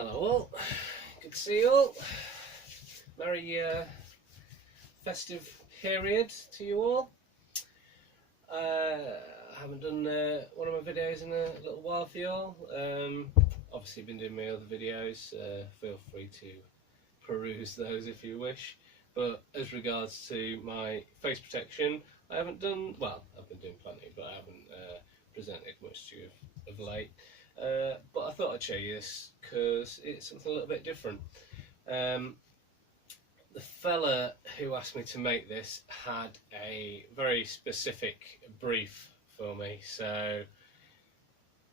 Hello all, good to see you all. Merry festive period to you all. I haven't done one of my videos in a little while for you all. Obviously been doing my other videos, feel free to peruse those if you wish. But as regards to my face protection, I haven't done, well, I've been doing plenty, but I haven't presented much to you of late. But I thought I'd show you this because it's something a little bit different. The fella who asked me to make this had a very specific brief for me, so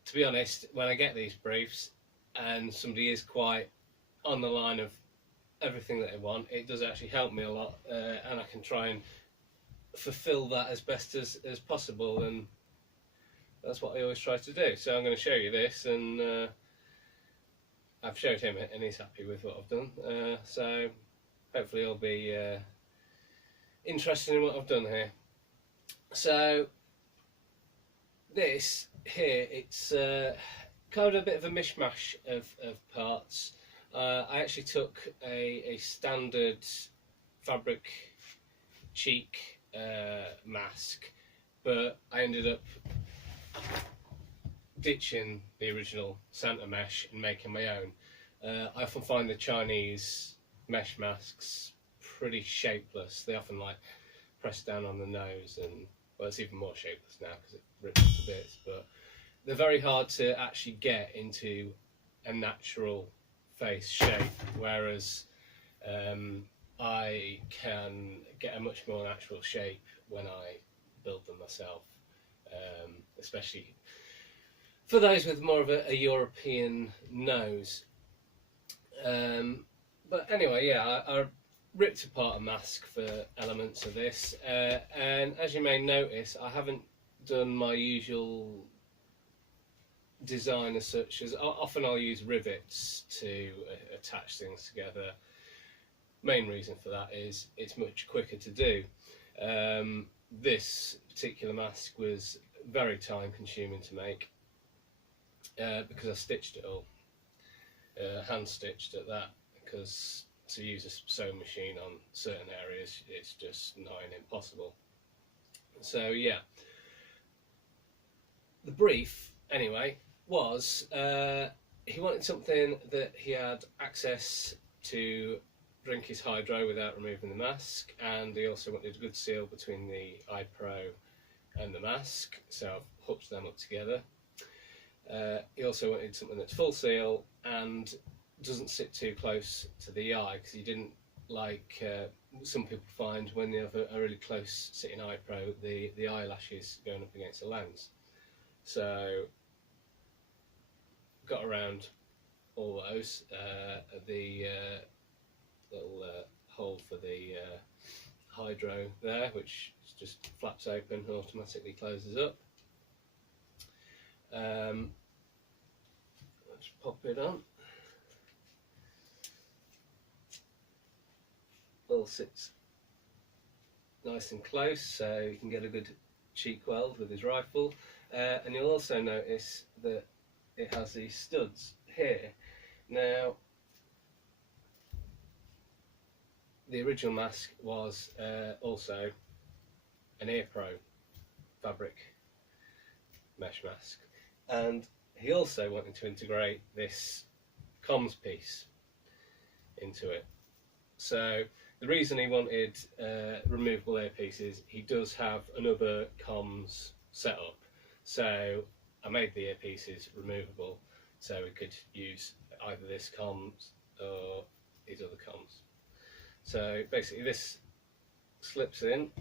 to be honest, when I get these briefs and somebody is quite on the line of everything that they want, it does actually help me a lot, and I can try and fulfill that as best as possible, and that's what I always try to do. So I'm going to show you this, and I've showed him it and he's happy with what I've done, so hopefully he'll be interested in what I've done here. So this here, it's kind of a bit of a mishmash of parts. I actually took a standard fabric cheek mask, but I ended up ditching the original Santa mesh and making my own. I often find the Chinese mesh masks pretty shapeless. They often like press down on the nose, and well, it's even more shapeless now because it rips to bits, but they're very hard to actually get into a natural face shape, whereas I can get a much more natural shape when I build them myself, especially for those with more of a European nose. But anyway, yeah, I ripped apart a mask for elements of this, and as you may notice, I haven't done my usual design as such. As often I'll use rivets to attach things together. Main reason for that is it's much quicker to do. This particular mask was very time consuming to make, because I stitched it all, hand stitched at that, because to use a sewing machine on certain areas it's just nigh on impossible. So yeah, the brief anyway was he wanted something that he had access to drink his hydro without removing the mask, and he also wanted a good seal between the eye pro and the mask, so I've hooked them up together. He also wanted something that's full seal and doesn't sit too close to the eye, because he didn't like, some people find when they have a really close sitting eye pro, the eyelashes going up against the lens. So got around all those. The little hole for the hydro there, which just flaps open and automatically closes up. Let's pop it on. All sits nice and close, so you can get a good cheek weld with his rifle. And you'll also notice that it has these studs here. Now, the original mask was also an ear pro fabric mesh mask, and he also wanted to integrate this comms piece into it. So the reason he wanted removable earpieces, he does have another comms setup, so I made the earpieces removable so we could use either this comms or these other comms. So basically this slips in,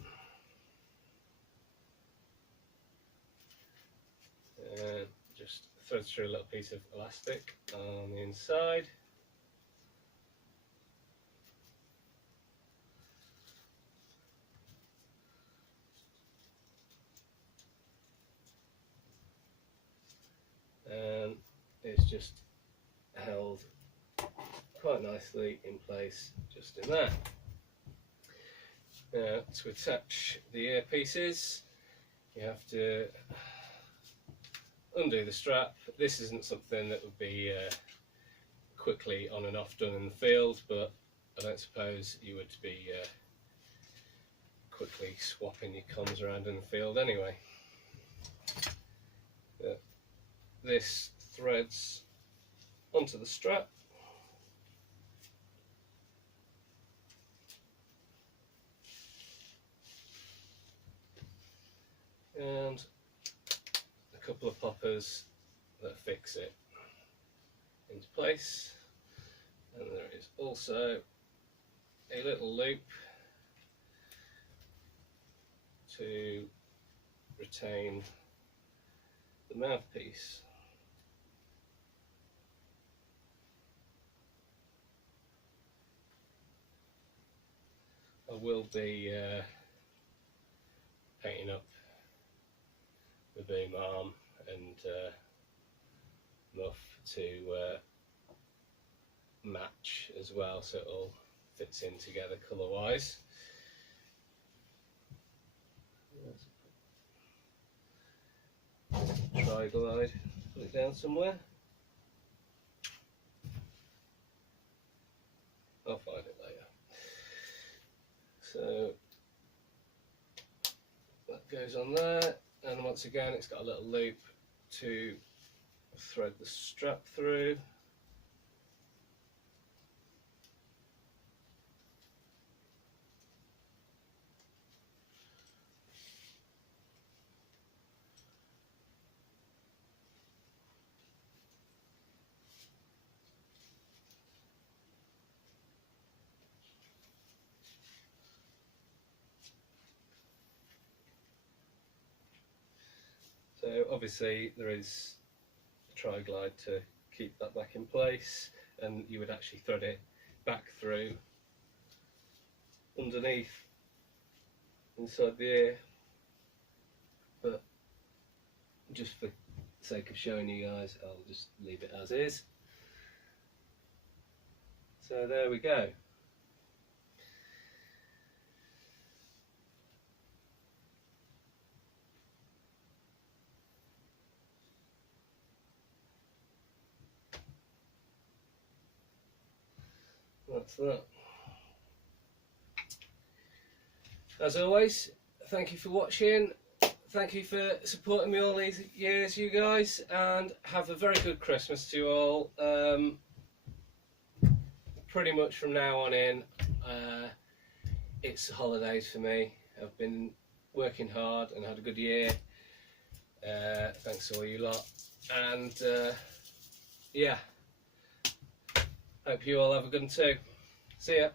and just threads through a little piece of elastic on the inside. And it's just held quite nicely in place just in there. Now, to attach the earpieces, you have to undo the strap. This isn't something that would be quickly on and off done in the field, but I don't suppose you would be quickly swapping your comms around in the field anyway. This threads onto the strap, and a couple of poppers that fix it into place, and there is also a little loop to retain the mouthpiece. I will be painting up the boom arm and muff to match as well, so it all fits in together colour wise. Tri-glide, put it down somewhere. I'll find it later. So that goes on there, and once again it's got a little loop to thread the strap through. So obviously there is a tri-glide to keep that back in place, and you would actually thread it back through underneath inside the ear, but just for the sake of showing you guys, I'll just leave it as is. So there we go. That's that. As always, thank you for watching. Thank you for supporting me all these years, you guys, and have a very good Christmas to you all. Pretty much from now on in, it's holidays for me. I've been working hard and had a good year. Thanks to all you lot. And yeah, hope you all have a good one too. See ya.